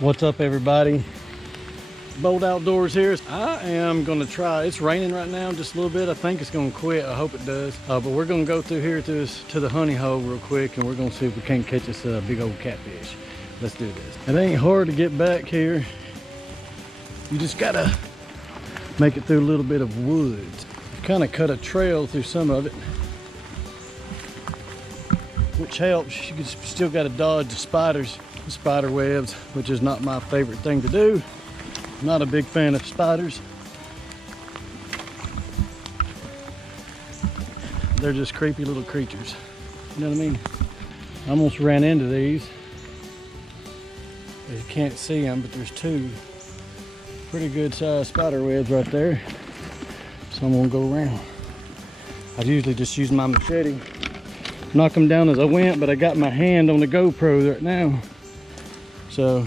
What's up, everybody? Bold Outdoors here. I am gonna try, it's raining right now just a little bit. I think it's gonna quit. I hope it does. But we're gonna go through here to the honey hole real quick, and we're gonna see if we can't catch us a big old catfish. Let's do this. It ain't hard to get back here. You just gotta make it through a little bit of woods. Kind of cut a trail through some of it, which helps. You still gotta dodge the spiders, the spider webs, which is not my favorite thing to do. Not a big fan of spiders. They're just creepy little creatures. You know what I mean? I almost ran into these. You can't see them, but there's two pretty good sized spider webs right there. So I'm gonna go around. I usually just use my machete, knock them down as I went, but I got my hand on the GoPro right now. So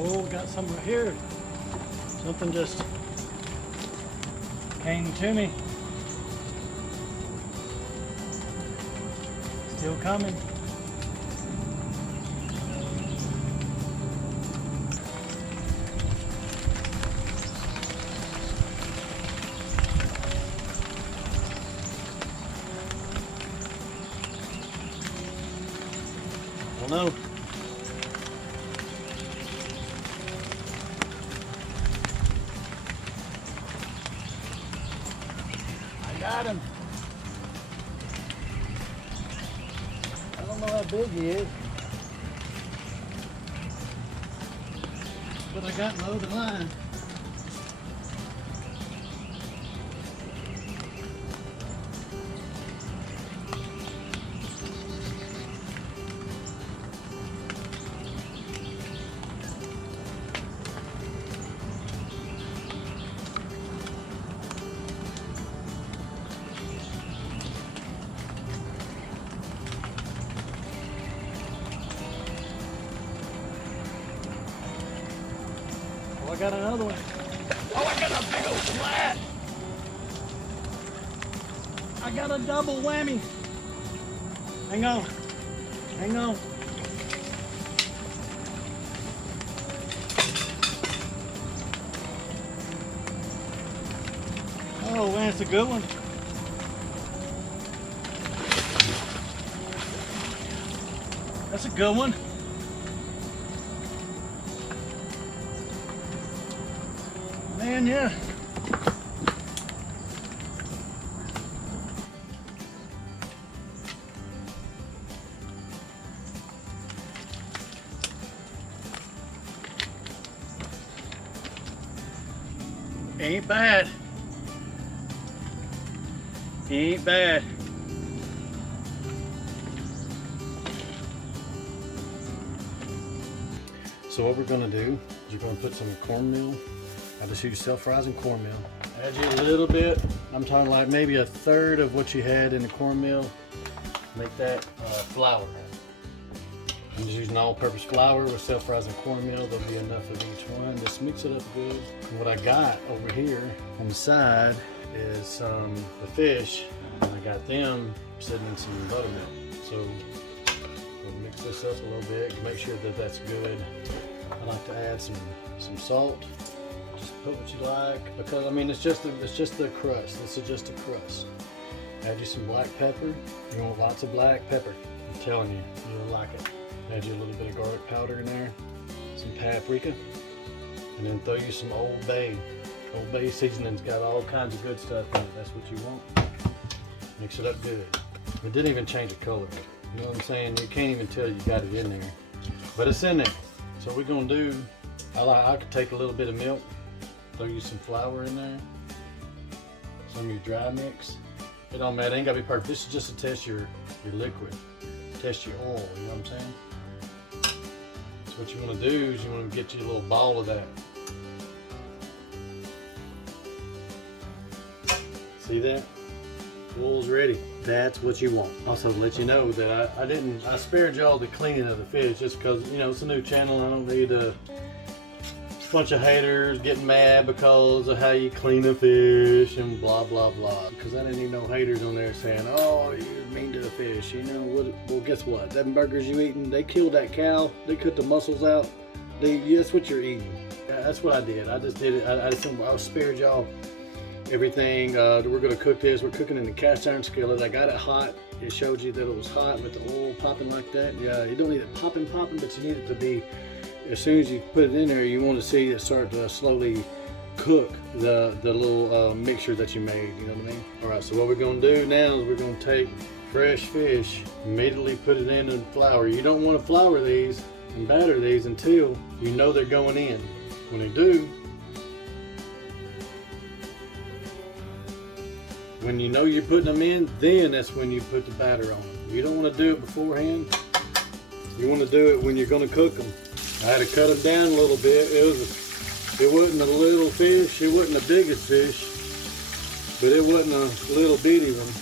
oh, got some right here. Something just came to me. Still coming. I don't know. Got him. I don't know how big he is, but I got low the line. Oh, I got another one. Oh, I got a big old flat. I got a double whammy. Hang on. Hang on. Oh, man, it's a good one. That's a good one. Man, yeah. Ain't bad. Ain't bad. So what we're gonna do is we're gonna put some cornmeal. I just use self-rising cornmeal. Add you a little bit. I'm talking like maybe a third of what you had in the cornmeal. Make that flour. I'm just using all-purpose flour with self-rising cornmeal. There'll be enough of each one. Just mix it up good. And what I got over here on the side is the fish. And I got them sitting in some buttermilk. So we'll mix this up a little bit to make sure that that's good. I like to add some salt. Just put what you like, because I mean it's just the crust. This is just a crust. Add you some black pepper. You want lots of black pepper. I'm telling you, you'll like it. Add you a little bit of garlic powder in there, some paprika, and then throw you some Old Bay. Old Bay seasoning's got all kinds of good stuff in it. That's what you want. Mix it up good. It didn't even change the color. You know what I'm saying? You can't even tell you got it in there. But it's in there. So we're gonna do, I could take a little bit of milk, throw you some flour in there, some of your dry mix. It don't matter, it ain't gotta be perfect. This is just to test your liquid, test your oil, you know what I'm saying? So what you wanna do is you wanna get you a little ball of that. See that? Oil's ready. That's what you want. Also to let you know that I spared y'all the cleaning of the fish just because, you know, it's a new channel. I don't need a bunch of haters getting mad because of how you clean the fish and blah blah blah. Because I didn't need no haters on there saying, oh, you're mean to the fish. You know what? Well, guess what? Them burgers you eating, they killed that cow. They cut the muscles out. That's what you're eating. That's what I did. I just did it. I spared y'all everything. We're gonna cook this. We're cooking in the cast iron skillet. I got it hot. It showed you that it was hot with the oil popping like that. Yeah, you don't need it popping, but you need it to be, as soon as you put it in there, you want to see it start to slowly cook the little mixture that you made, you know what I mean? All right, so what we're gonna do now is we're gonna take fresh fish, immediately put it in the flour. You don't want to flour these and batter these until you know they're going in. When they do, when you know you're putting them in, then that's when you put the batter on them. You don't want to do it beforehand. You want to do it when you're going to cook them. I had to cut them down a little bit. It wasn't a little fish. It wasn't the biggest fish, but it wasn't a little bitty one.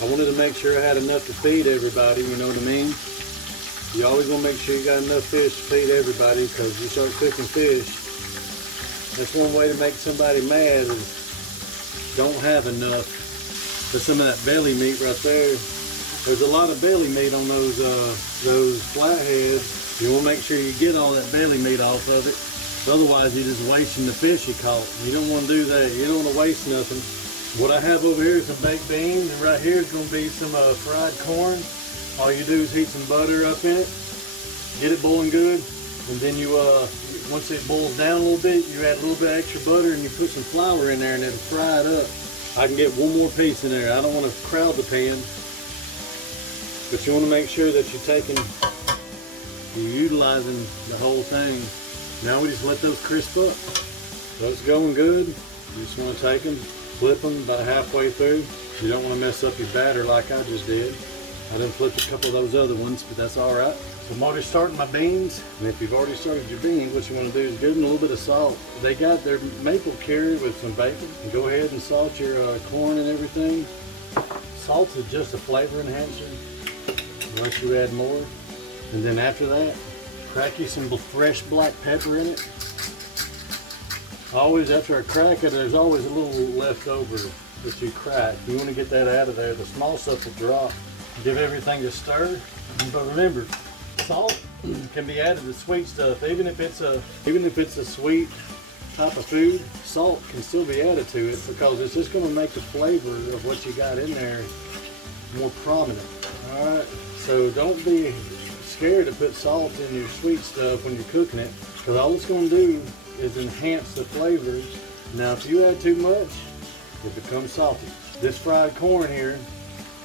I wanted to make sure I had enough to feed everybody, you know what I mean? You always want to make sure you got enough fish to feed everybody, because you start cooking fish, that's one way to make somebody mad is don't have enough. But some of that belly meat right there, there's a lot of belly meat on those flatheads. You want to make sure you get all that belly meat off of it. Otherwise, you're just wasting the fish you caught. You don't want to do that. You don't want to waste nothing. What I have over here is some baked beans, and right here is going to be some fried corn. All you do is heat some butter up in it, get it boiling good, and then you, once it boils down a little bit, you add a little bit extra butter and you put some flour in there and it'll fry it up. I can get one more piece in there. I don't want to crowd the pan, but you want to make sure that you're utilizing the whole thing. Now we just let those crisp up. So it's going good. You just want to take them, flip them about halfway through. You don't want to mess up your batter like I just did. I done flipped a couple of those other ones, but that's all right. So I'm already starting my beans, and if you've already started your beans, what you want to do is give them a little bit of salt. They got their maple curry with some bacon. And go ahead and salt your corn and everything. Salt is just a flavor enhancer, unless you add more. And then after that, crack you some fresh black pepper in it. Always after I crack it, there's always a little left over that you crack. You want to get that out of there. The small stuff will drop. Give everything a stir. But remember, salt can be added to sweet stuff. Even if it's a sweet type of food, salt can still be added to it, because it's just going to make the flavor of what you got in there more prominent. All right. So don't be scared to put salt in your sweet stuff when you're cooking it, because all it's going to do is enhance the flavors. Now if you add too much, it becomes salty. This fried corn here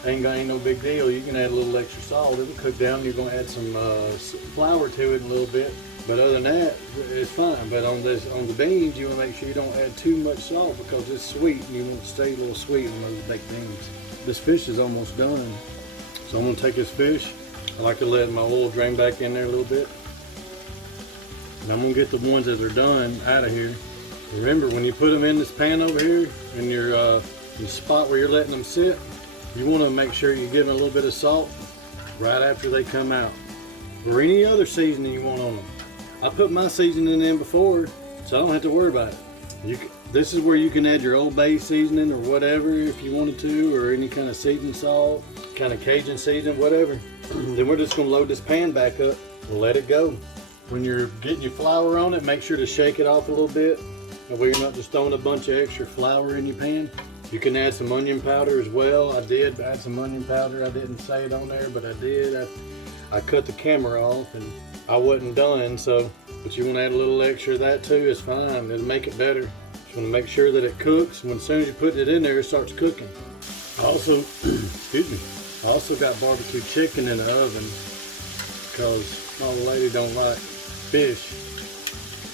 ain't no big deal. You can add a little extra salt. It'll cook down. You're going to add some flour to it in a little bit, but other than that, it's fine. But on the beans, you want to make sure you don't add too much salt, because it's sweet and you want it to stay a little sweet on those baked beans. This fish is almost done, so I'm going to take this fish. I like to let my oil drain back in there a little bit. And I'm going to get the ones that are done out of here. Remember, when you put them in this pan over here, in your spot where you're letting them sit, you want to make sure you give them a little bit of salt right after they come out. Or any other seasoning you want on them. I put my seasoning in before, so I don't have to worry about it. This is where you can add your Old Bay seasoning or whatever if you wanted to, or any kind of seasoning salt, kind of Cajun seasoning, whatever. Then we're just going to load this pan back up and let it go. When you're getting your flour on it, make sure to shake it off a little bit. That way you're not just throwing a bunch of extra flour in your pan. You can add some onion powder as well. I did add some onion powder. I didn't say it on there, but I did. I cut the camera off and I wasn't done, so, but you want to add a little extra of that too, it's fine. It'll make it better. Just want to make sure that it cooks. When as soon as you put it in there, it starts cooking. Also, excuse me, I also got barbecue chicken in the oven because my old lady don't like fish.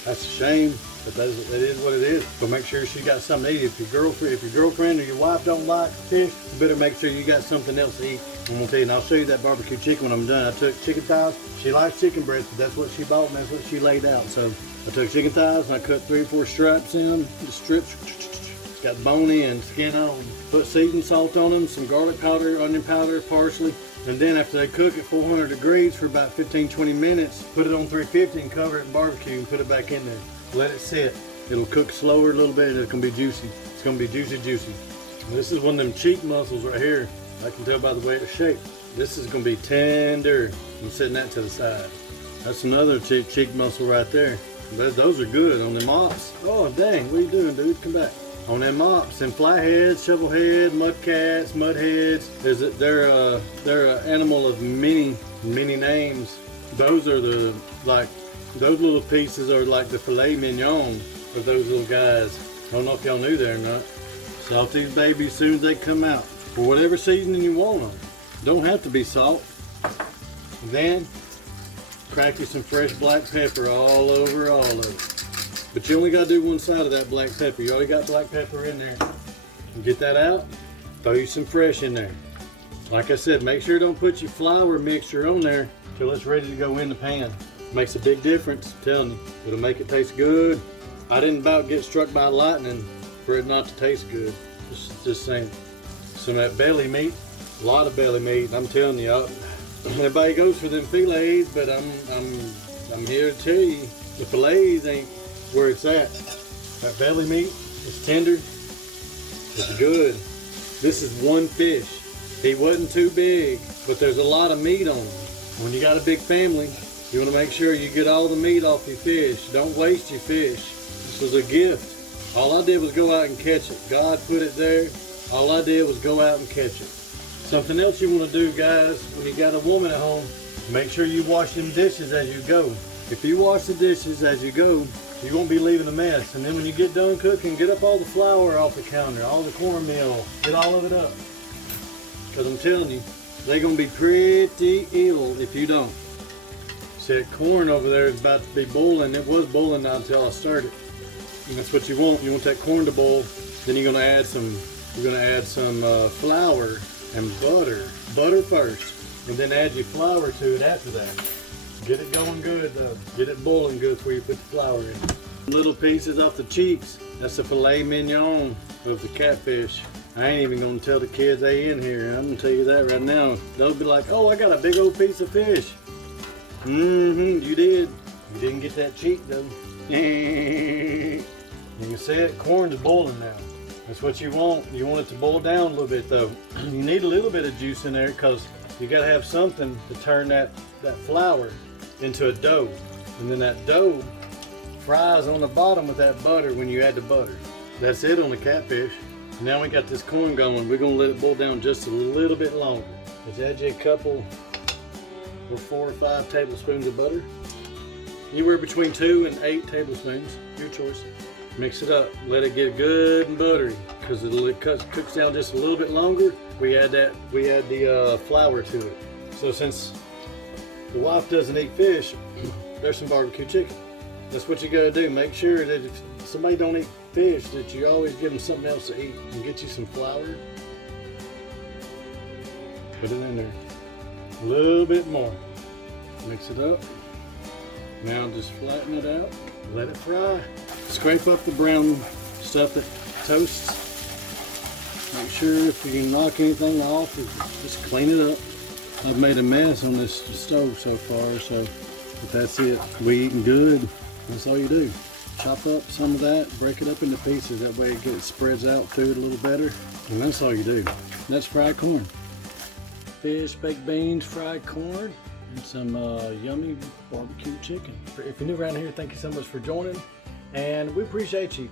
That's a shame, but that is what it is. But make sure she got something to eat. If your girlfriend or your wife don't like fish, you better make sure you got something else to eat. I'm gonna tell you, and I'll show you that barbecue chicken when I'm done. I took chicken thighs. She likes chicken breast, but that's what she bought and that's what she laid out. So I took chicken thighs and I cut 3 or 4 strips in them. The strips, it's got bony and skin on them. Put seasoning salt on them, some garlic powder, onion powder, parsley. And then after they cook at 400 degrees for about 15-20 minutes, put it on 350 and cover it in barbecue and put it back in there. Let it sit. It'll cook slower a little bit and it's gonna be juicy. It's gonna be juicy, juicy. And this is one of them cheek muscles right here. I can tell by the way it's shaped. This is gonna be tender. I'm setting that to the side. That's another cheek muscle right there. Those are good on the mops. Oh dang, what are you doing, dude? Come back. On them mops and flatheads, shovelhead, mudcats, mudheads. They're an animal of many names. Those are those little pieces are like the filet mignon of those little guys. I don't know if y'all knew that or not. Salt these babies as soon as they come out. For whatever seasoning you want them. Don't have to be salt. Then crack you some fresh black pepper all over it. But you only got to do one side of that black pepper. You already got black pepper in there. Get that out, throw you some fresh in there. Like I said, make sure don't put your flour mixture on there till it's ready to go in the pan. Makes a big difference, I'm telling you. It'll make it taste good. I didn't about get struck by lightning for it not to taste good. Just saying. Some of that belly meat, a lot of belly meat. I'm telling you, everybody goes for them fillets, but I'm here to tell you, the fillets ain't where it's at. That belly meat is tender. It's good. This is one fish. He wasn't too big, but there's a lot of meat on him. When you got a big family, you want to make sure you get all the meat off your fish. Don't waste your fish. This was a gift. All I did was go out and catch it. God put it there. All I did was go out and catch it. Something else you want to do, guys, when you got a woman at home, make sure you wash them dishes as you go. If you wash the dishes as you go, you won't be leaving a mess. And then when you get done cooking, get up all the flour off the counter, all the cornmeal, get all of it up. Because I'm telling you, they're going to be pretty ill if you don't. See, that corn over there is about to be boiling. It was boiling now until I stirred it. And that's what you want. You want that corn to boil. Then you're going to add some flour and butter. Butter first, and then add your flour to it after that. Get it going good though. Get it boiling good before you put the flour in. Little pieces off the cheeks. That's the filet mignon of the catfish. I ain't even gonna tell the kids they in here. I'm gonna tell you that right now. They'll be like, oh, I got a big old piece of fish. You did. You didn't get that cheek though. You can see it, corn is boiling now. That's what you want. You want it to boil down a little bit though. You need a little bit of juice in there because you gotta have something to turn that flour into a dough. And then that dough fries on the bottom with that butter when you add the butter. That's it on the catfish. Now we got this corn going. We're gonna let it boil down just a little bit longer. Let's add you a couple or 4 or 5 tablespoons of butter. Anywhere between 2 and 8 tablespoons, your choice. Mix it up, let it get good and buttery, because it cooks down just a little bit longer. We add the flour to it. So since the wife doesn't eat fish, there's some barbecue chicken. That's what you gotta do. Make sure that if somebody don't eat fish, that you always give them something else to eat. And get you some flour, put it in there, a little bit more. Mix it up. Now just flatten it out, let it fry. Scrape up the brown stuff that toasts. Make sure if you can knock anything off, just clean it up. I've made a mess on this stove so far, but that's it. We eating good. That's all you do. Chop up some of that, break it up into pieces. That way it spreads out through it a little better. And that's all you do. That's fried corn. Fish, baked beans, fried corn, and some yummy barbecue chicken. If you're new around here, thank you so much for joining. And we appreciate you.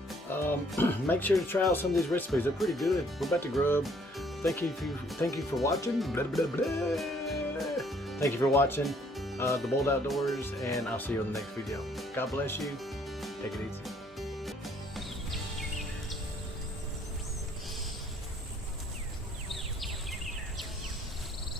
Make sure to try out some of these recipes. They're pretty good. We're about to grub. Thank you for watching. Blah, blah, blah. Thank you for watching The Bold Outdoors, and I'll see you in the next video. God bless you. Take it easy.